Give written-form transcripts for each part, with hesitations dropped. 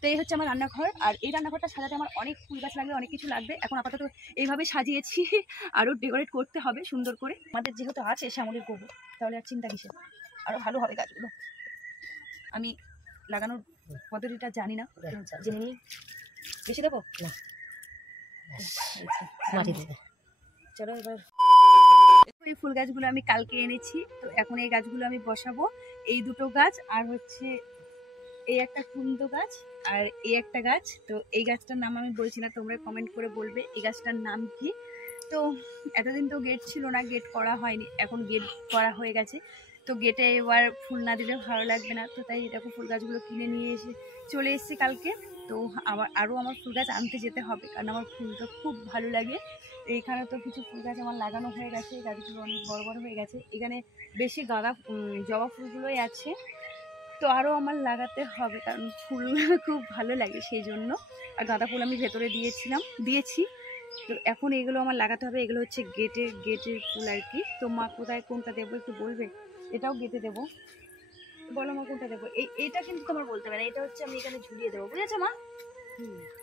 তো এই হচ্ছে আমার রান্নাঘর। আর এই রান্নাঘরটা সাজাতে আমার অনেক ফুল গাছ লাগবে, অনেক কিছু লাগবে। এখন আপাতত এইভাবে সাজিয়েছি, আরও ডেকোরেট করতে হবে সুন্দর করে। আমাদের যেহেতু আছে শ্যামলির গোবর, তাহলে আর চিন্তা কিসের, আরও ভালো হবে গাছগুলো। আমি লাগানোর পদ্ধতিটা জানি না, জেনে নিই। বেশি দেবো না, চলো এবার। এই ফুল গাছগুলো আমি কালকে এনেছি, তো এখন এই গাছগুলো আমি বসাবো। এই দুটো গাছ আর হচ্ছে এই একটা কুন্দ গাছ আর এই একটা গাছ। তো এই গাছটার নাম আমি বলছি না, তোমরা কমেন্ট করে বলবে এই গাছটার নাম কি। তো এতদিন তো গেট ছিল না, গেট করা হয়নি, এখন গেট করা হয়ে গেছে। তো গেটে এবার ফুল না দিলে ভালো লাগবে না, তো তাই দেখো ফুল গাছগুলো কিনে নিয়ে এসে চলে এসেছি কালকে। তো আমার ফুল গাছ আনতে যেতে হবে, কারণ আমার ফুলটা খুব ভালো লাগে। এইখানে তো কিছু ফুল গাছ আমার লাগানো হয়ে গেছে, গাছগুলো অনেক বড় বড় হয়ে গেছে। এখানে বেশি জবা ফুলগুলোই আছে, তো আরও আমার লাগাতে হবে, কারণ ফুল খুব ভালো লাগে সেই জন্য। আর গাঁদা ফুল আমি ভেতরে দিয়েছি। তো এখন এগুলো আমার লাগাতে হবে। এগুলো হচ্ছে গেটের ফুল আর কি। তো মা কোথায় কোনটা দেবো একটু বলবে? এটাও গেটে দেবো, বলো মা কোনটা দেবো? এইটা কিন্তু তোমার বলতে হবে না, এটা হচ্ছে আমি এখানে ঝুলিয়ে দেবো, বুঝেছো মা?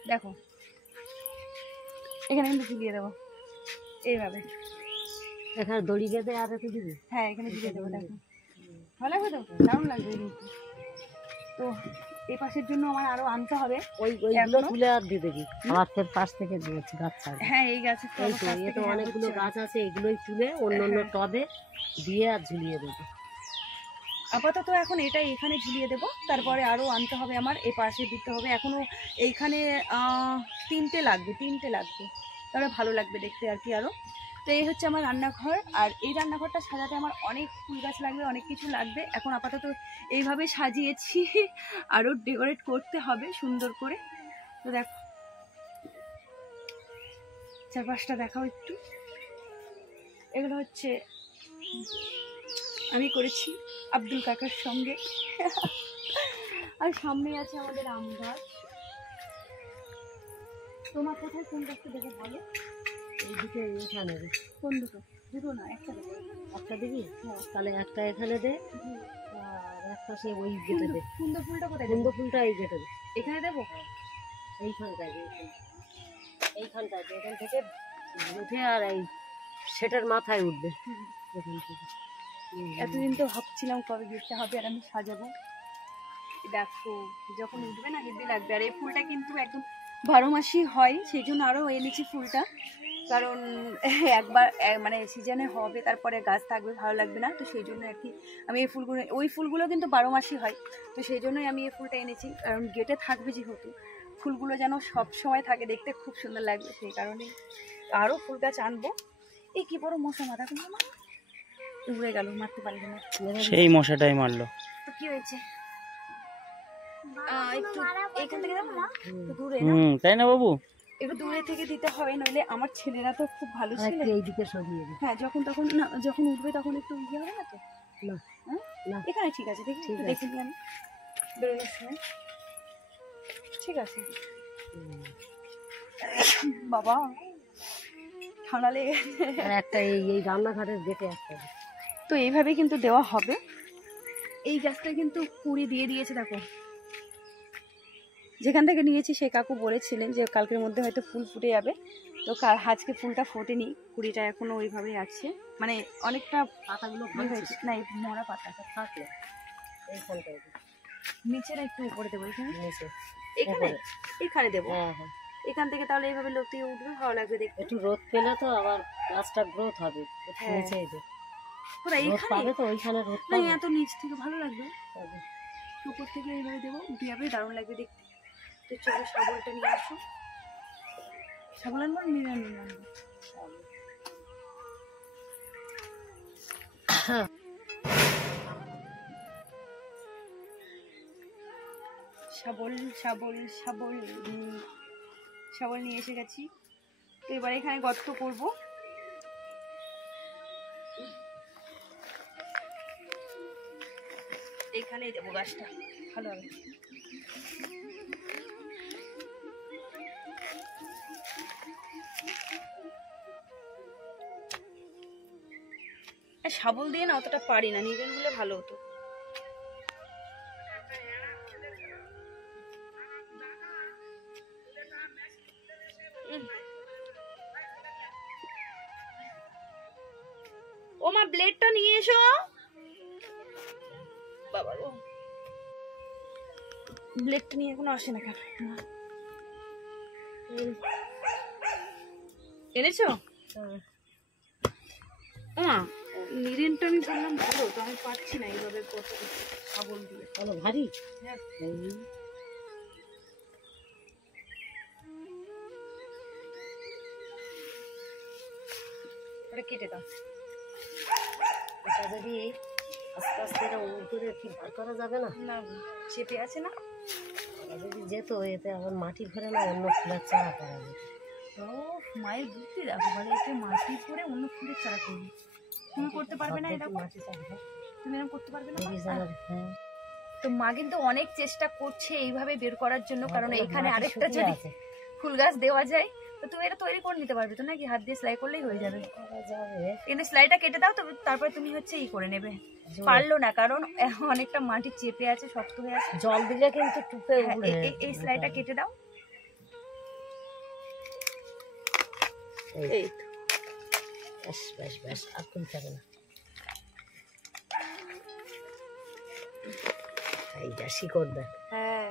দেখো এখানে কিন্তু ঝুলিয়ে দেবো এইভাবে, এখানে দড়ি বেঁধে আর একটু দিবি। হ্যাঁ এখানে ঝুলিয়ে দেবো। দেখো ভালো লাগবে তো, দারুণ লাগবে কিন্তু। তো এই পাশের জন্য আমার আরো আনতে হবে। ওইগুলো তুলে আর দিয়ে দেবি, আমার পাশ থেকে দিয়েছি গাছ ছাড়বে। হ্যাঁ এই গাছের তো অনেকগুলো গাছ আছে, এগুলোই তুলে অন্য অন্য টবে দিয়ে আর ঝুলিয়ে দেবো। আপাতত এখন এটাই এখানে ঝুলিয়ে দেবো, তারপরে আরও আনতে হবে আমার, এই পাশে দিতে হবে। এখনও এইখানে তিনটে লাগবে, তাহলে ভালো লাগবে দেখতে আর কি আরও। তো এই হচ্ছে আমার রান্নাঘর। আর এই রান্নাঘরটা সাজাতে আমার অনেক ফুল গাছ লাগবে, অনেক কিছু লাগবে। এখন আপাতত এইভাবে সাজিয়েছি, আরও ডেকোরেট করতে হবে সুন্দর করে। তো দেখো চারপাশটা দেখাও একটু। এগুলো হচ্ছে আমি করেছি আব্দুল কাকার সঙ্গে। আর সামনে আছে আমাদের আম গাছ। তোমার কোথায় কোন গাছটা দেখে ভালো? এই দুটো এখানে দে। কোন দুটো? দুটো না, একটা দেবো। একটা দিবি? তাহলে একটা এখানে দে, আর একটা সে ওই গেটে দে। কুন্দ ফুলটা কোথায়? কুন্দ ফুলটা এই গেটে দে। এখানে দেবো? এইখানটায় এখান থেকে উঠে আর এই সেটার মাথায় উঠবে। এতদিন তো ভাবছিলাম কবে গেটটা হবে আর আমি সাজাবো। দেখো যখন উঠবে না হেভি লাগবে। আর এই ফুলটা কিন্তু একদম 12 মাসই হয়, সেই জন্য আরও এনেছি ফুলটা, কারণ একবার মানে সিজনে হবে, তারপরে গাছ থাকবে, ভালো লাগবে না। তো সেই জন্য আর কি আমি এই ফুলগুলো, ওই ফুলগুলো কিন্তু 12 মাসই হয়, তো সেই জন্যই আমি এই ফুলটা এনেছি। কারণ গেটে থাকবে যেহেতু, ফুলগুলো যেন সব সময় থাকে, দেখতে খুব সুন্দর লাগবে, সেই কারণেই আরও ফুল গাছ আনবো। এই কি বড় মশা, মাথা কিন্তু উড়ে গেল, মারতে পারলি না, সেই মশাটাই মারলো। তো কি হয়েছে? একটু এখান থেকে দেবো মা, একটু দূরে না? তাই না বাবু? একটু দূরে থেকে দিতে হবে, নইলে আমার ছেলেরা তো খুব ভালো ছিল। এইদিকে সরিয়ে দে। হ্যাঁ যখন তখন না, যখন উঠবে তখন একটু ইয়ে হবে না তো? না না এখানে ঠিক আছে, দেখি দেখে নিই আমি বেরোনোর সময়। ঠিক আছে বাবা, ঠান্ডা লেগে একটা এই রান্নাঘরের গেটে একটা। তো এইভাবে কিন্তু দেওয়া হবে। এই গাছটা কিন্তু কুড়ি দিয়ে দিয়েছে, দেখো যেখান থেকে নিয়েছি সেই কাকু বলেছিলেন যে কালকের মধ্যে হয়তো ফুল ফুটে যাবে। তো আজকে ফুলটা ফোটেনি, কুড়িটা এখনো ওইভাবেই আছে, মানে অনেকটা পাতাগুলো হয়েছে না, এই মরা পাতাটা থাকলে এইখানটায় নিচে না একটু উপরে দেবো, এখানে নিচে এখানে দেবো। হ্যাঁ হ্যাঁ, এখান থেকে তাহলে এইভাবে লতিয়ে উঠবে, ভালো লাগবে দেখতে। একটু রোদ পেলে তো আবার গাছটা গ্রোথ হবে। নিচেই দে, পাবে তো ওইখানে রোদ না, এত নিচ থেকে ভালো লাগবে, উপর থেকে এইভাবে দেবো, উঠে যাবে, দারুণ লাগবে দেখতে। তো চলো শাবলটা নিয়ে আসো। শাবল আনবো, নিয়ে আনবো। শাবল নিয়ে এসে গেছি। তো এবার এখানে গর্ত করব। এখানেই দেবো গাছটা, ভালো হবে। শাবল দিয়ে না অতটা পারি না, নিজের হলে ভালো হতো। ও মা ব্লেডটা নিয়ে এসো বাবা গো, ব্লেডটা নিয়ে এখনো আসে না কেন? এনেছো? মা নিরেনটা আমি বললাম ভালো তো, আমি পাচ্ছি না এইভাবে কত শাবল দিয়ে। ভালো ভারী। হ্যাঁ ওটা কেটে দাও। এটা যদি আস্তে আস্তে এটা করে কি বার করা যাবে না? না চেপে আছে না, এটা যদি যেত এতে আবার মাটি ভরে না অন্য ফুলের চারা করা যেত। ও মায়ের বুদ্ধি দেখো, মানে এতে মাটি করে অন্য ফুলের চারা করবে। তুমি করতে পারবে না এটা? মাটি চারা তুমি এরকম করতে পারবে না? হ্যাঁ। তো মা কিন্তু অনেক চেষ্টা করছে এইভাবে বের করার জন্য, কারণ এইখানে আরেকটা যদি ফুল গাছ দেওয়া যায় তো তুমি এটা তৈরি করে নিতে পারবে তো নাকি? হাত দিয়ে সেলাই করলেই হয়ে যাবে। কিন্তু সেলাইটা কেটে দাও, তবে তারপরে তুমি হচ্ছে ই করে নেবে। পারলো না কারণ অনেকটা মাটি চেপে আছে, শক্ত হয়ে আছে, জল দিলে কিন্তু টুপে উড়ে। এই সেলাইটা কেটে দাও। এই তো বেশ বেশ বেশ, আর খুলতে হবে না। এইটা শিকড় দেখ। হ্যাঁ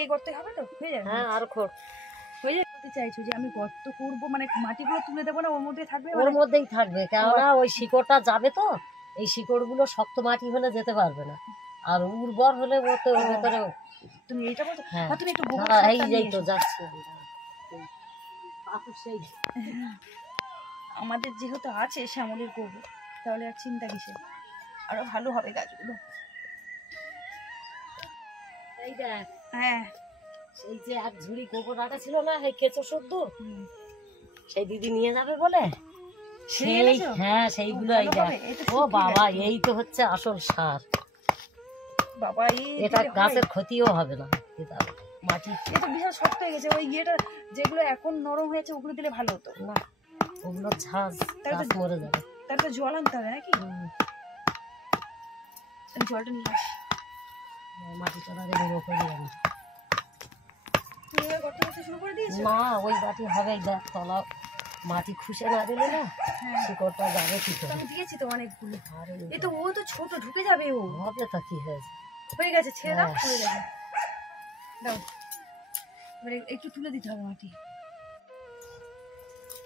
এই গর্তে হবে তো, হয়ে যাবে। হ্যাঁ আর খোর হয়ে যাবে। চাইছো যে আমি গর্ত করবো, মানে মাটিগুলো তুলে দেবো না, ওর মধ্যে থাকবে? ওর মধ্যেই থাকবে, কেননা ওই শিকড়টা যাবে তো। এই শিকড়গুলো শক্ত মাটি হলে যেতে পারবে না, আর উর্বর হলে ওতে ওর ভেতরে। তুমি এইটা বলছো? হ্যাঁ তুমি একটু গোবর এই যেই তো যাচ্ছে। আমাদের যেহেতু আছে শ্যামলের গোবর, তাহলে আর চিন্তা কিসের, আরো ভালো হবে গাছগুলো। এই দেখ, হ্যাঁ সেই যে এক ঝুড়ি গোবর রাখা ছিল না, এই কেঁচো সদ্য, সেই দিদি নিয়ে যাবে বলে সেই। হ্যাঁ সেইগুলো এই দেখ। ও বাবা, এই তো হচ্ছে আসল সার বাবা। এটা গাছের ক্ষতিও হবে না, মাটি এটা বিশাল শক্ত হয়ে গেছে। ওই ইয়েটা যেগুলো এখন নরম হয়েছে ওগুলো দিলে ভালো হতো না, ওগুলো ঝাঁজ গাছ মরে যাবে। তার তো জল আনতে হবে নাকি? জলটা নিয়ে আসি, মাটিটা না দিলে রোগ হয়ে যাবে। শুরু করে দিয়েছো? না ওই বাটি হবে, দেখ তলা মাটি খুশে না দিলে না শিকড়টা যাবে কি করে? আমি দিয়েছি তো অনেকগুলো। এই তো ও তো ছোট, ঢুকে যাবে। ও হবে তা কি হয়েছে? হয়ে গেছে, ছেড়ে দাও, হয়ে যাবে। দাও এবারে একটু তুলে দিতে হবে মাটি।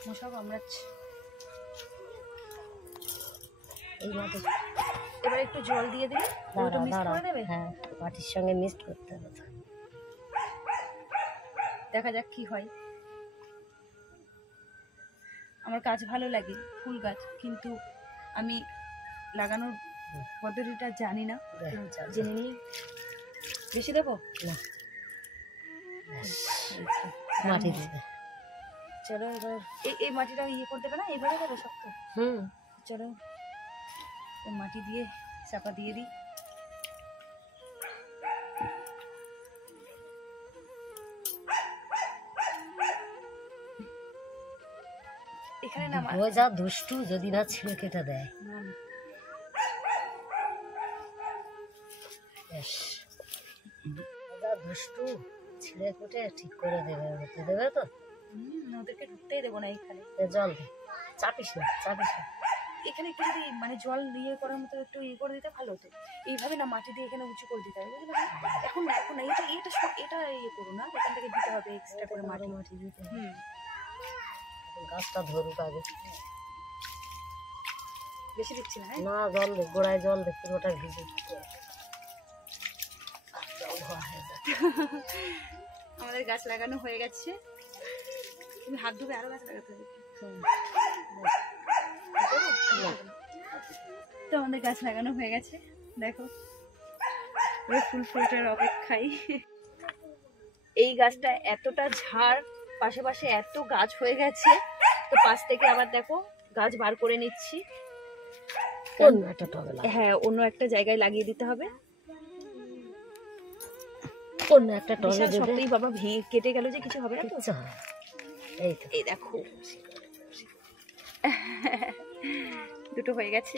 মশা কামড়াচ্ছে। এই মাটি এবার একটু জল দিয়ে দিলে ওটা মিক্স করে দেবে। হ্যাঁ মাটির সঙ্গে মিক্স করতে হবে। দেখা যাক কি হয়। আমার গাছ ভালো লাগে, ফুল গাছ, কিন্তু আমি লাগানোর পদ্ধতিটা জানি না, জেনে নিই। বেশি দেবো না, মাটি দেবে। চলো এবার এই মাটিটা ইয়ে করে দেবে না, এইভাবে দেবে শক্ত। চলো মাটি দিয়ে চাপা দিয়ে দিই। এখানে না ও যা দুষ্টু, যদি না ছিঁড়ে কেটে দেয়। যা দুষ্টু, ছিঁড়ে কেটে ঠিক করে দেবে। দেবে তো? ওদেরকে ঢুকতেই দেবো না এখানে। জল দে, চাপিস না চাপিস না। এখানে একটু যদি মানে জল ইয়ে করার মতো একটু ইয়ে করে দিতে ভালো হতো। এইভাবে না মাটি দিয়ে এখানে উঁচু করে দিতে হবে, বুঝলি? এখন না, এখন না, এটা ইয়ে করো না, এখান থেকে দিতে হবে এক্সট্রা করে মাটি দিতে। গাছটা ধরুক আগে। বেশি দিচ্ছি না। না জল দে, গোড়ায় জল দে, পুরোটা ভিজে। আমাদের গাছ লাগানো হয়ে গেছে। তুমি হাত ধুবে, আরো গাছ লাগাতে হবে। তো আমাদের গাছ লাগানো হয়ে গেছে, দেখো ফুল ফুটার অপেক্ষায়। এই গাছটা এতটা ঝাড়, পাশে পাশে এত গাছ হয়ে গেছে, তো পাশ থেকে আবার দেখো গাছ বার করে নিচ্ছি। হ্যাঁ অন্য একটা জায়গায় লাগিয়ে দিতে হবে। অন্য একটা টবে সবটাই বাবা ভেঙে কেটে গেল যে কিছু হবে না তো। এই দেখো দুটো হয়ে গেছে।